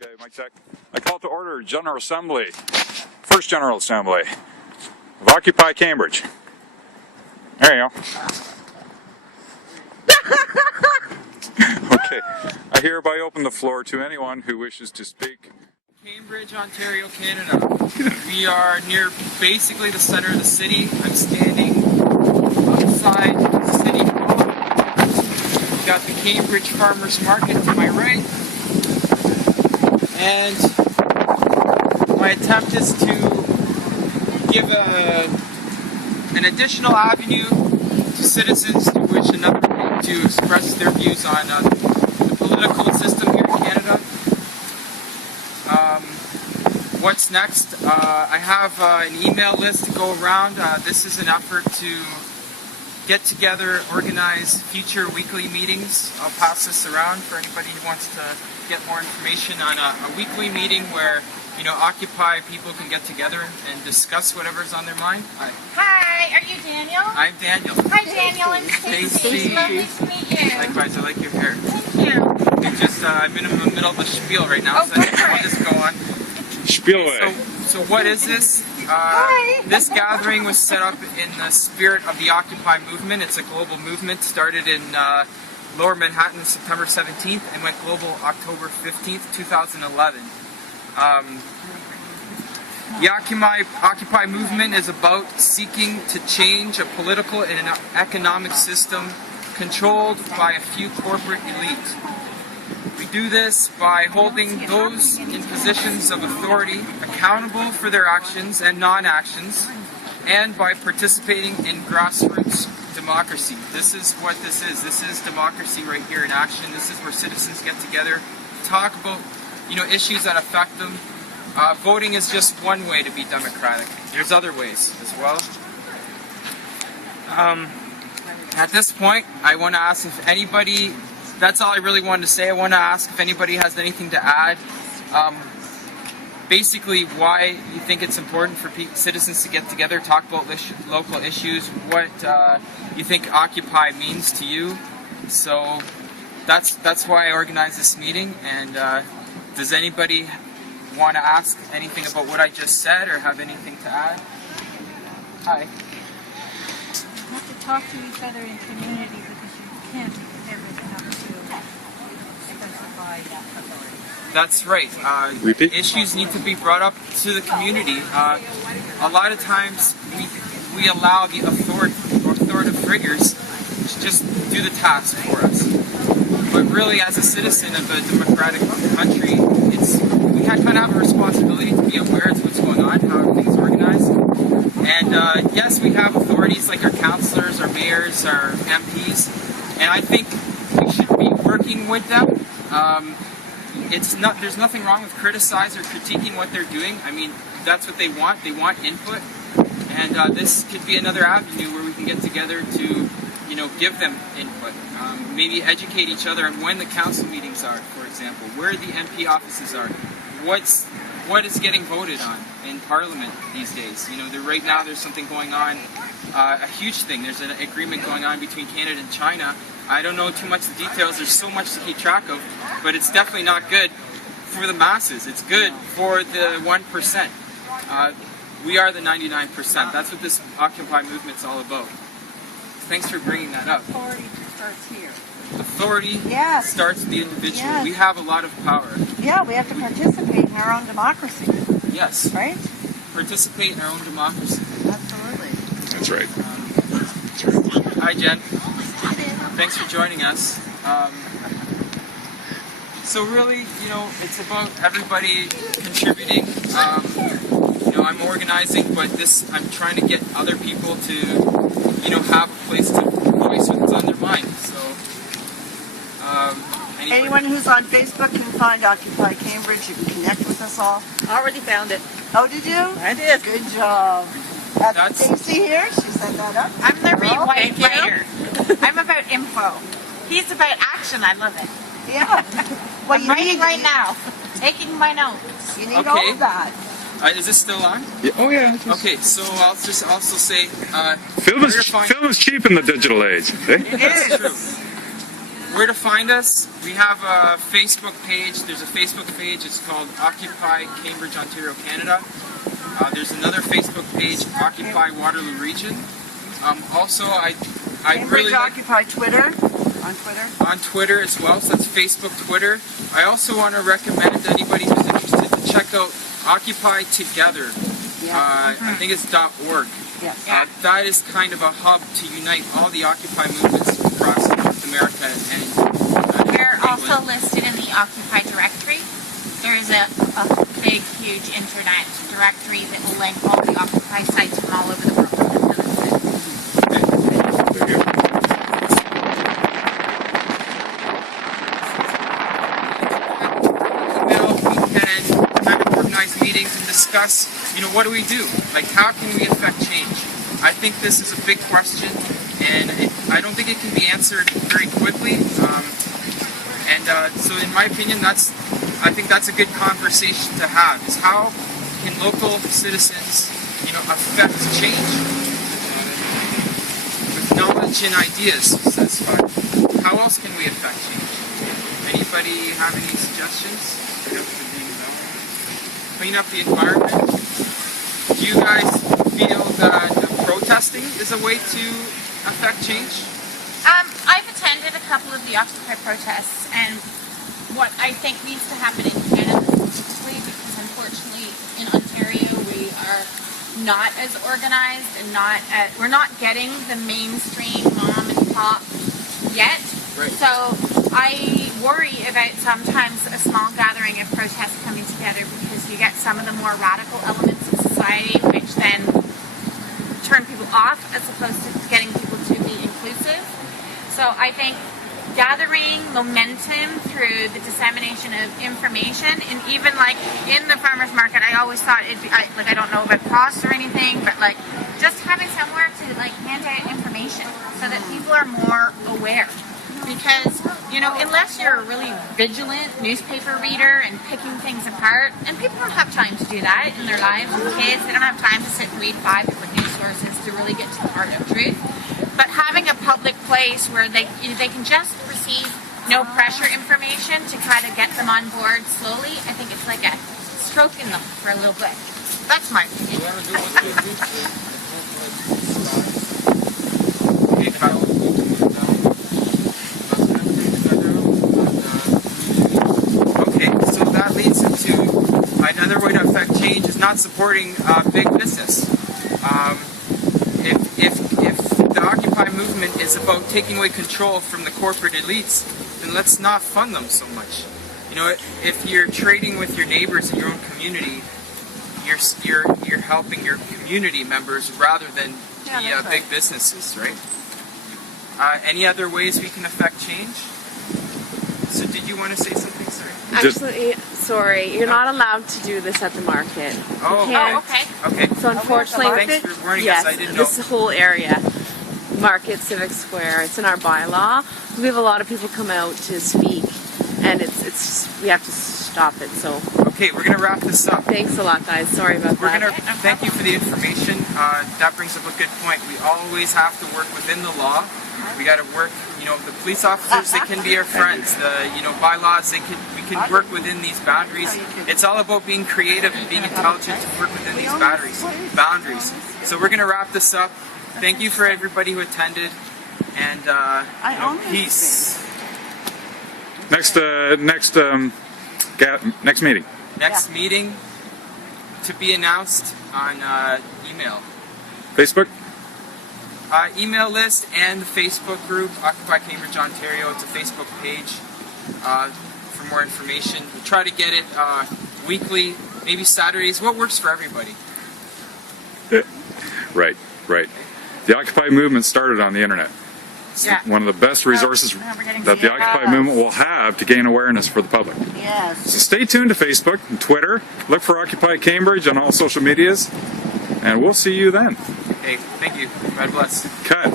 Okay, mic check. I call to order General Assembly, First General Assembly of Occupy Cambridge. There you go. Okay, I hereby open the floor to anyone who wishes to speak. Cambridge, Ontario, Canada. We are near basically the center of the city. I'm standing outside City Hall. We've got the Cambridge Farmers Market to my right. And my attempt is to give an additional avenue to citizens to wish another way to express their views on the political system here in Canada. What's next? I have an email list to go around. This is an effort to get together, organize future weekly meetings. I'll pass this around for anybody who wants to get more information on a weekly meeting where, you know, Occupy people can get together and discuss whatever's on their mind. Hi, are you Daniel? I'm Daniel. Hi Daniel, I'm Stacey. Lovely to meet you. Likewise, I like your hair. Thank you. I've been in the middle of a spiel right now, so I'll just go on. Spiel away. So what is this? Hi. This gathering was set up in the spirit of the Occupy movement. It's a global movement, started in Lower Manhattan September 17th and went global October 15th, 2011. The Occupy movement is about seeking to change a political and an economic system controlled by a few corporate elite. We do this by holding those in positions of authority accountable for their actions and non-actions, and by participating in grassroots democracy. This is what this is. This is democracy right here in action. This is where citizens get together, talk about, you know, issues that affect them. Voting is just one way to be democratic. There's other ways as well. At this point, I want to ask if anybody, that's all I really wanted to say. I want to ask if anybody has anything to add. Basically, why you think it's important for citizens to get together, talk about local issues, what you think Occupy means to you. So that's why I organized this meeting. And does anybody want to ask anything about what I just said or have anything to add? Hi. You have to talk to each other in community because you can't ever have to specify that authority. That's right. Issues need to be brought up to the community. A lot of times we allow the authoritative figures to just do the task for us. But really, as a citizen of a democratic country, we kind of have a responsibility to be aware of what's going on, how everything's organized. And yes, we have authorities like our councillors, our mayors, our MPs, and I think we should be working with them. There's nothing wrong with criticizing or critiquing what they're doing. I mean, that's what they want. They want input, and this could be another avenue where we can get together to, you know, give them input. Maybe educate each other on when the council meetings are, for example, where the MP offices are, what is getting voted on in Parliament these days. You know, right now there's something going on, a huge thing. There's an agreement going on between Canada and China. I don't know too much of the details. There's so much to keep track of, but it's definitely not good for the masses. It's good for the 1%. We are the 99%. That's what this Occupy movement's all about. Thanks for bringing that up. Authority starts here. Authority Yes. starts with the individual. Yes. We have a lot of power. Yeah, we have to participate in our own democracy, Yes. right? Participate in our own democracy. Absolutely. That's right. Hi, Jen. Thanks for joining us. So really, you know, it's about everybody contributing. You know, I'm organizing, but I'm trying to get other people to, you know, have a place to voice what's on their mind. So, anyone who's on Facebook can find Occupy Cambridge. You can connect with us all. Already found it. Oh, did you? I did. Good job. That's- Stacey here. She set that up. I'm the Well, read thank you. writer. I'm about info. He's about action. I love it. Yeah. Well, I'm writing right now. Taking my notes. You need Okay. all of that. is this still on? Yeah. Oh yeah. Okay, so I'll just also say, Film is cheap in the digital age. Eh? that's true. Where to find us? We have a Facebook page. There's a Facebook page. It's called Occupy Cambridge, Ontario, Canada. There's another Facebook page, Occupy Waterloo Region. Also, I Cambridge really like Occupy Twitter, on Twitter. on Twitter as well. So that's Facebook, Twitter. I also want to recommend anybody who's interested to check out Occupy Together. Yeah. I think it's .org. Yes. That is kind of a hub to unite all the Occupy movements across North America and We're England. also listed in the Occupy directory. There is a big, huge internet directory that will link all the Occupy sites from all over the world. There you go. Email, we can kind of organize meetings and discuss, what do we do? Like, how can we affect change? I think this is a big question, and I don't think it can be answered very quickly. So in my opinion, I think that's a good conversation to have, is how can local citizens, affect change? With knowledge and ideas, says Fudd. How else can we affect change? Anybody have any suggestions? Clean up the environment. Do you guys feel that protesting is a way to affect change? I've attended a couple of the Occupy protests, and what I think needs to happen in Canada specifically, because unfortunately in Ontario we are not as organized and we're not getting the mainstream mom and pop yet. Right. So I worry about sometimes a small gathering of protests coming together, because you get some of the more radical elements of society which then turn people off as opposed to getting people to be inclusive. So I think gathering momentum through the dissemination of information, and even like in the farmers market, I always thought it'd be I don't know about costs or anything, but like just having somewhere to like hand out information so that people are more aware. Because unless you're a really vigilant newspaper reader and picking things apart, and people don't have time to do that in their lives as kids, they don't have time to sit and read 5 different news sources to really get to the heart of truth. But having a public place where they can just receive no pressure information to kind of get them on board slowly, I think it's like a stroking them for a little bit. That's my opinion. Okay, Kyle. Okay, so that leads into another way to affect change is not supporting big business. If the Occupy movement is about taking away control from the corporate elites, then let's not fund them so much. If you're trading with your neighbors in your own community, you're helping your community members rather than the big businesses, right? Any other ways we can affect change? So did you want to say something, sorry? Actually, sorry, you're not allowed to do this at the market. Oh, You can't. Okay. Okay. So unfortunately, Thanks for warning yes, us. I didn't know. this whole area, Market, Civic Square, it's in our bylaw. We have a lot of people come out to speak, and we have to stop it. So Okay, we're gonna wrap this up. thanks a lot, guys. Sorry about We're that. gonna thank you for the information. That brings up a good point. We always have to work within the law. We got to work. The police officers, they can be our friends. The bylaws, we can work within these boundaries. It's all about being creative and being intelligent to work within these boundaries. So we're gonna wrap this up. Thank you for everybody who attended, and peace. Next meeting. Next meeting to be announced on email. Facebook. Email list and the Facebook group, Occupy Cambridge, Ontario. It's a Facebook page for more information. We try to get it weekly, maybe Saturdays. What works for everybody? Right. The Occupy movement started on the internet. It's Yeah. one of the best resources Now we're getting that the to- Occupy movement will have to gain awareness for the public. Yes. So stay tuned to Facebook and Twitter. Look for Occupy Cambridge on all social medias, and we'll see you then. Okay, thank you. God bless. Cut.